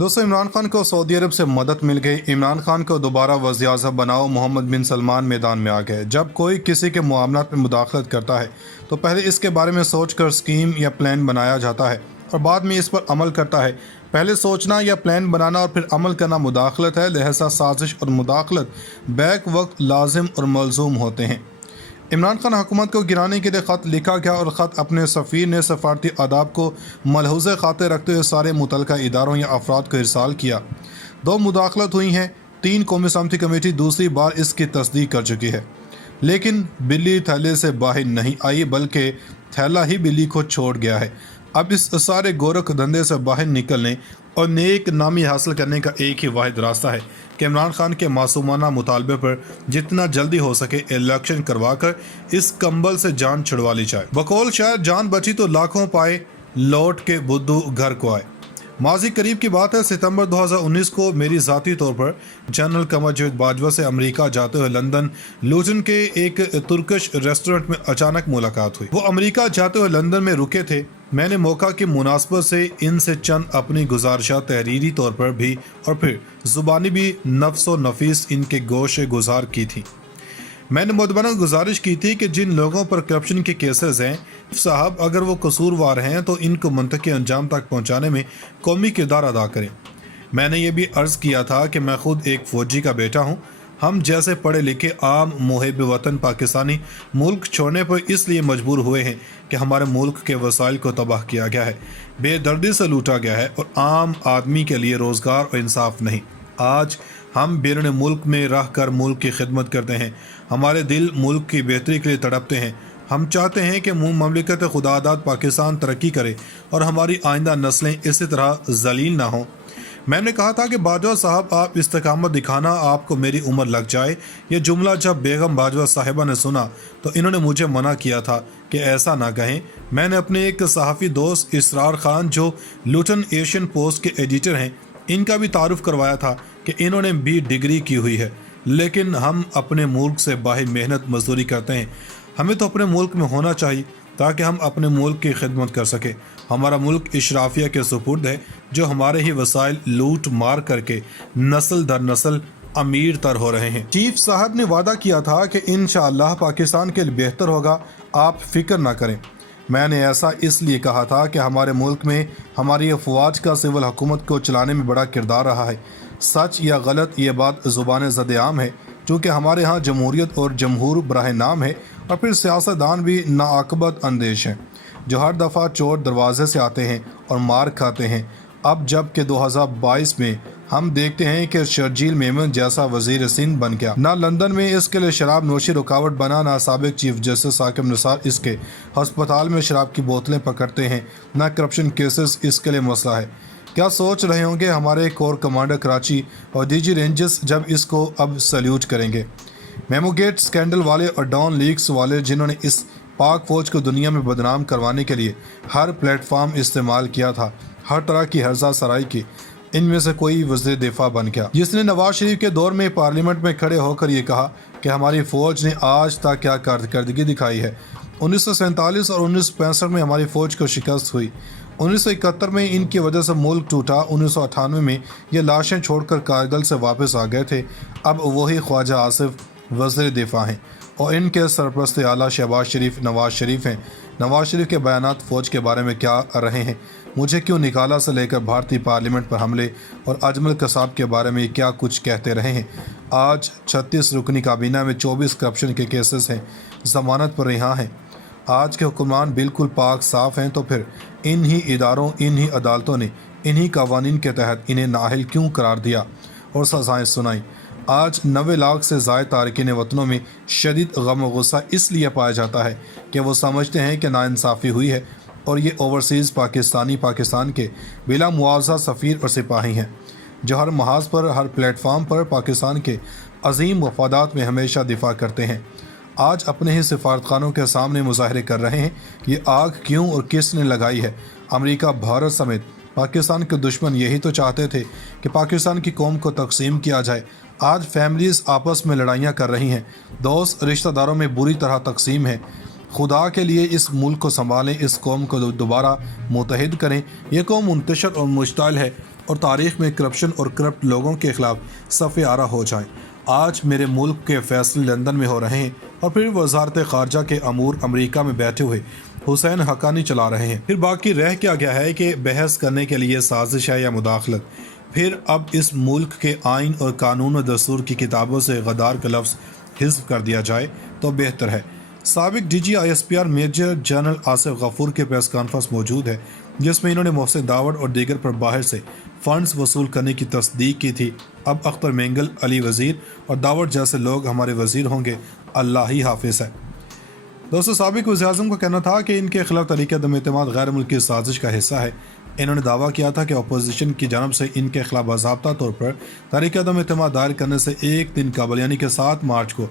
दोस्तों, इमरान खान को सऊदी अरब से मदद मिल गई। इमरान खान को दोबारा वज़ीर-ए-आज़म बनाओ, मोहम्मद बिन सलमान मैदान में आ गए। जब कोई किसी के मामलात में मुदाखलत करता है तो पहले इसके बारे में सोचकर स्कीम या प्लान बनाया जाता है और बाद में इस पर अमल करता है। पहले सोचना या प्लान बनाना और फिर अमल करना मुदाखलत है, लिहाजा साजिश और मुदाखलत बैक वक्त लाजिम और मलजूम होते हैं। इमरान खान हुकूमत को गिराने के लिए ख़त लिखा गया और ख़त अपने सफ़ीर ने सफारती आदाब को मलहूज़े खाते रखते हुए सारे मुतलका इदारों या अफराद को इरसाल किया। 2 मुदाखलत हुई हैं, 3 कौमी सलामती कमेटी दूसरी बार इसकी तस्दीक कर चुकी है, लेकिन बिल्ली थैले से बाहर नहीं आई बल्कि थैला ही बिल्ली को छोड़ गया है। अब इस सारे गोरख धंधे से बाहर निकलने और नेक नामी हासिल करने का एक ही वाहिद रास्ता है कि इमरान खान के मासूमाना मुतालबे पर जितना जल्दी हो सके इलेक्शन करवा कर इस कंबल से जान छुड़वा ली जाए। बकौल शायद जान बची तो लाखों पाए, लौट के बुद्धू घर को आए। माजी करीब की बात है, सितंबर 2019 को मेरी ज़ाती तौर पर जनरल कमर जावेद बाजवा से अमेरिका जाते हुए लंदन लूटन के एक तुर्किश रेस्टोरेंट में अचानक मुलाकात हुई। वो अमेरिका जाते हुए लंदन में रुके थे। मैंने मौका की मुनासबत से इनसे चंद अपनी गुजारिशात तहरीरी तौर पर भी और फिर ज़ुबानी भी नफ्सो नफीस इनके गोशे गुजार की थी। मैंने मुतमना गुजारिश की थी कि जिन लोगों पर करप्शन के केसेस हैं साहब, अगर वो कसूरवार हैं तो इनको मंतकी अंजाम तक पहुंचाने में कौमी किरदार अदा करें। मैंने ये भी अर्ज़ किया था कि मैं खुद एक फ़ौजी का बेटा हूं। हम जैसे पढ़े लिखे आम मुहिब वतन पाकिस्तानी मुल्क छोड़ने पर इसलिए मजबूर हुए हैं कि हमारे मुल्क के वसाइल को तबाह किया गया है, बेदर्दी से लूटा गया है और आम आदमी के लिए रोज़गार और इंसाफ नहीं। आज हम बैरून मुल्क में रह कर मुल्क की खिदमत करते हैं। हमारे दिल मुल्क की बेहतरी के लिए तड़पते हैं। हम चाहते हैं कि मुमलिकत खुदादाद पाकिस्तान तरक्की करे और हमारी आइंदा नस्लें इसी तरह जलील ना हों। मैंने कहा था कि बाजवा साहब, आप इस्तकामत दिखाना, आपको मेरी उम्र लग जाए। ये जुमला जब बेगम बाजवा साहिबा ने सुना तो इन्होंने मुझे मना किया था कि ऐसा ना कहें। मैंने अपने एक सहाफ़ी दोस्त इसरार खान, जो लूटन एशियन पोस्ट के एडिटर हैं, इनका भी तारुफ करवाया था कि इन्होंने भी डिग्री की हुई है, लेकिन हम अपने मुल्क से बाहर मेहनत मजदूरी करते हैं। हमें तो अपने मुल्क में होना चाहिए ताकि हम अपने मुल्क की खिदमत कर सकें। हमारा मुल्क इशराफिया के सुपुर्द है, जो हमारे ही वसाइल लूट मार करके नस्ल दर नस्ल अमीर तर हो रहे हैं। चीफ साहब ने वादा किया था कि इंशाअल्लाह पाकिस्तान के लिए बेहतर होगा, आप फिक्र ना करें। मैंने ऐसा इसलिए कहा था कि हमारे मुल्क में हमारी अफवाज का सिविल हुकूमत को चलाने में बड़ा किरदार रहा है। सच या गलत ये बात ज़ुबान ज़द-ए-आम है, चूँकि हमारे यहाँ जमहूरियत और जमहूर बराह नाम है और फिर सियासतदान भी नाअक़बत अंदेश हैं, जो हर दफ़ा चोर दरवाजे से आते हैं और मार खाते हैं। अब जब कि 2022 में हम देखते हैं कि शर्जील मेमन जैसा वज़ीर सिंध बन गया, ना लंदन में इसके लिए शराब नोशी रुकावट बना, ना साबिक चीफ जस्टिस साकिब निसार इसके हस्पताल में शराब की बोतलें पकड़ते हैं, ना करप्शन केसेस इसके लिए मसला है। क्या सोच रहे होंगे हमारे कोर कमांडर कराची और डीजी रेंजर्स जब इसको अब सल्यूट करेंगे। मेमोगेट स्कैंडल वाले और डॉन लीक्स वाले, जिन्होंने इस पाक फ़ौज को दुनिया में बदनाम करवाने के लिए हर प्लेटफार्म इस्तेमाल किया था, हर तरह की हर्जा सराई की, इनमें से कोई वज़ीर दिफा बन गया जिसने नवाज शरीफ के दौर में पार्लियामेंट में खड़े होकर ये कहा कि हमारी फ़ौज ने आज तक क्या कारकर्दगी दिखाई है। 1947 और 1965 में हमारी फ़ौज को शिकस्त हुई। 1971 में इनकी वजह से मुल्क टूटा। 1998 में ये लाशें छोड़कर कारगिल से वापस आ गए थे। अब वही ख्वाजा आसिफ वज़ीर दिफा हैं और इनके सरपरस्त आला शहबाज शरीफ नवाज शरीफ हैं। नवाज शरीफ के बयानात फ़ौज के बारे में क्या रहे हैं, मुझे क्यों निकाला से लेकर भारतीय पार्लियामेंट पर हमले और अजमल कसाब के बारे में क्या कुछ कहते रहे हैं। आज 36 रुकनी काबीना में 24 करप्शन के केसेस हैं, ज़मानत पर रिहा हैं। आज के हुक्मरान बिल्कुल पाक साफ़ हैं, तो फिर इन्हीं इदारों, इन्हीं अदालतों ने इन्हीं कवानीन के तहत इन्हें नाअहल क्यों करार दिया और सज़ाएँ सुनाई। आज 90 लाख से ज़ायद तारकीन वतनों में शदीद गम और गुस्सा इसलिए पाया जाता है कि वो समझते हैं कि नाइंसाफ़ी हुई है और ये ओवरसीज़ पाकिस्तानी पाकिस्तान के बिला मुआवजा सफ़ीर और सिपाही हैं, जो हर महाज पर, हर प्लेटफार्म पर पाकिस्तान के अजीम वफादात में हमेशा दिफा करते हैं। आज अपने ही सिफारतखानों के सामने मुजाहरे कर रहे हैं कि ये आग क्यों और किसने लगाई है। अमेरिका, भारत समेत पाकिस्तान के दुश्मन यही तो चाहते थे कि पाकिस्तान की कौम को तकसीम किया जाए। आज फैमिलीज़ आपस में लड़ाइयाँ कर रही हैं, दोस्त रिश्तेदारों में बुरी तरह तकसीम है। खुदा के लिए इस मुल्क को संभालें, इस कौम को दोबारा मुतहद करें। ये कौम मुंतशर और मुश्ताल है اور تاریخ میں کرپشن اور کرپٹ لوگوں کے خلاف صف آرا ہو جائیں۔ آج میرے ملک کے فیصلے لندن میں ہو رہے ہیں اور پھر وزارت خارجہ کے امور امریکہ میں بیٹھے ہوئے حسین حقانی چلا رہے ہیں۔ پھر باقی رہ کیا گیا ہے کہ بحث کرنے کے لیے سازش ہے یا مداخلت۔ پھر اب اس ملک کے آئین اور قانون و دستور کی کتابوں سے غدار کا لفظ حذف کر دیا جائے تو بہتر ہے۔ سابق D G I S P R major general Asif Ghafoor کے پریس کانفرنس موجود ہے، جس میں انہوں نے محسن داوڑ اور دیگر پر باہر سے فنڈز وصول کرنے کی تصدیق کی تھی۔ اب اختر مینگل، علی وزیر اور داوڑ جیسے لوگ ہمارے وزیر ہوں گے، اللہ ہی حافظ ہے۔ دوستو، سابق وزیراعظم کا کہنا تھا کہ ان کے خلاف تحریک عدم اعتماد غیر ملکی سازش کا حصہ ہے۔ انہوں نے دعویٰ کیا تھا کہ اپوزیشن کی جانب سے ان کے خلاف باضابطہ طور پر تحریک عدم اعتماد دائر کرنے سے ایک دن قبل یعنی کہ 7 مارچ کو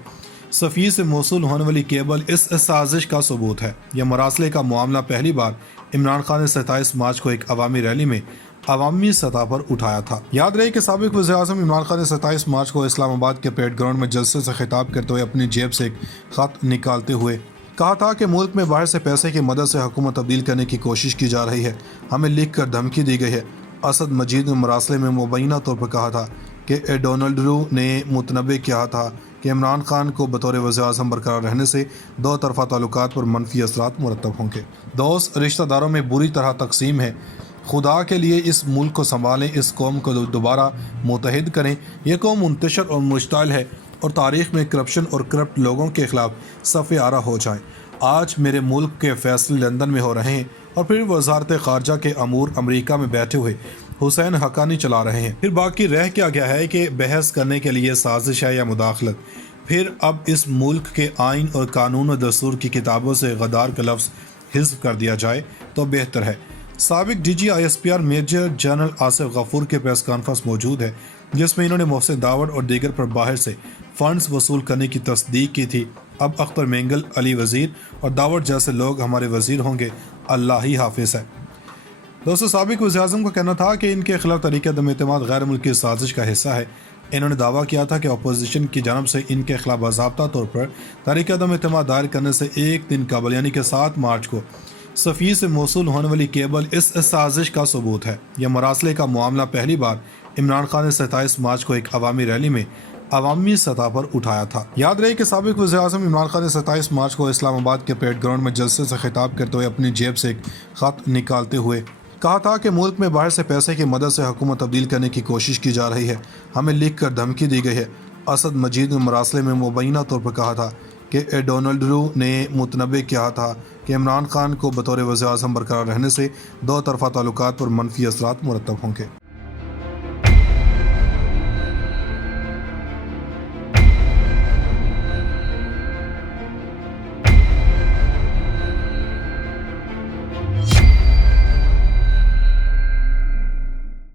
صفی سے موصول ہونے والی کیبل اس سازش کا ثبوت ہے۔ یہ مراسلے کا معاملہ پہلی بار عمران خان نے 27 مارچ کو ایک عوامی ریلی میں عوامی سطح پر اٹھایا تھا۔ یاد رہے کہ سابق وزیراعظم عمران خان نے 27 مارچ کو اسلام آباد کے پیٹ گراؤنڈ میں جلسے سے خطاب کرتے ہوئے اپنی جیب سے ایک خط نکالتے ہوئے کہا تھا کہ ملک میں باہر سے پیسے کی مدد سے حکومت تبدیل کرنے کی کوشش کی جا رہی ہے، ہمیں لکھ کر دھمکی دی گئی ہے۔ اسد مجید نے مراسلے میں مبینہ طور پر کہا تھا کہ ڈونلڈ رو نے متنبع کیا تھا کہ عمران خان کو بطور وزیراعظم برقرار رہنے سے دو طرفہ تعلقات پر منفی اثرات مرتب ہوں گے۔ دوست رشتہ داروں میں بری طرح تقسیم ہے، خدا کے لیے اس ملک کو سنبھالیں، اس قوم کو دوبارہ متحد کریں۔ یہ قوم منتشر اور مشتعل ہے اور تاریخ میں کرپشن اور کرپٹ لوگوں کے خلاف صف آرا ہو جائیں۔ آج میرے ملک کے فیصلے لندن میں ہو رہے ہیں اور پھر وزارت خارجہ کے امور امریکہ میں بیٹھے ہوئے حسین حقانی چلا رہے ہیں۔ پھر باقی رہ کیا گیا ہے کہ بحث کرنے کے لیے سازش ہے یا مداخلت۔ پھر اب اس ملک کے آئین اور قانون و دستور کی کتابوں سے غدار کا لفظ حذف کر دیا جائے تو بہتر ہے۔ سابق D G I S P R major general Asif Ghafoor کے پریس کانفرنس موجود ہے، جس میں انہوں نے محسن داوڑ اور دیگر پر باہر سے فنڈز وصول کرنے کی تصدیق کی تھی۔ اب اختر مینگل، علی وزیر اور داوڑ جیسے لوگ ہمارے وزیر ہوں گے، اللہ ہی حافظ ہے۔ دوستو، سابق وزیراعظم کا کہنا تھا کہ ان کے خلاف تحریک عدم اعتماد غیر ملکی سازش کا حصہ ہے۔ انہوں نے دعویٰ کیا تھا کہ اپوزیشن کی جانب سے ان کے خلاف باضابطہ طور پر تحریک عدم اعتماد دائر کرنے سے ایک دن قبل یعنی کہ 7 مارچ کو صفی سے موصول ہونے والی کیبل اس سازش کا ثبوت ہے۔ یہ مراسلے کا معاملہ پہلی بار عمران خان نے 27 مارچ کو ایک عوامی ریلی میں عوامی سطح پر اٹھایا تھا۔ یاد رہے کہ سابق وزیراعظم عمران خان نے 27 مارچ کو اسلام آباد کے پیٹ گراؤنڈ میں جلسے سے خطاب کرتے ہوئے اپنی جیب سے ایک خط نکالتے ہوئے کہا تھا کہ ملک میں باہر سے پیسے کی مدد سے حکومت تبدیل کرنے کی کوشش کی جا رہی ہے، ہمیں لکھ کر دھمکی دی گئی ہے۔ اسد مجید نے مراسلے میں مبینہ طور پر کہا تھا کہ ڈونلڈ رو نے متنبع کیا تھا کہ عمران خان کو بطور وزیراعظم برقرار رہنے سے دو طرفہ تعلقات پر منفی اثرات مرتب ہوں گے۔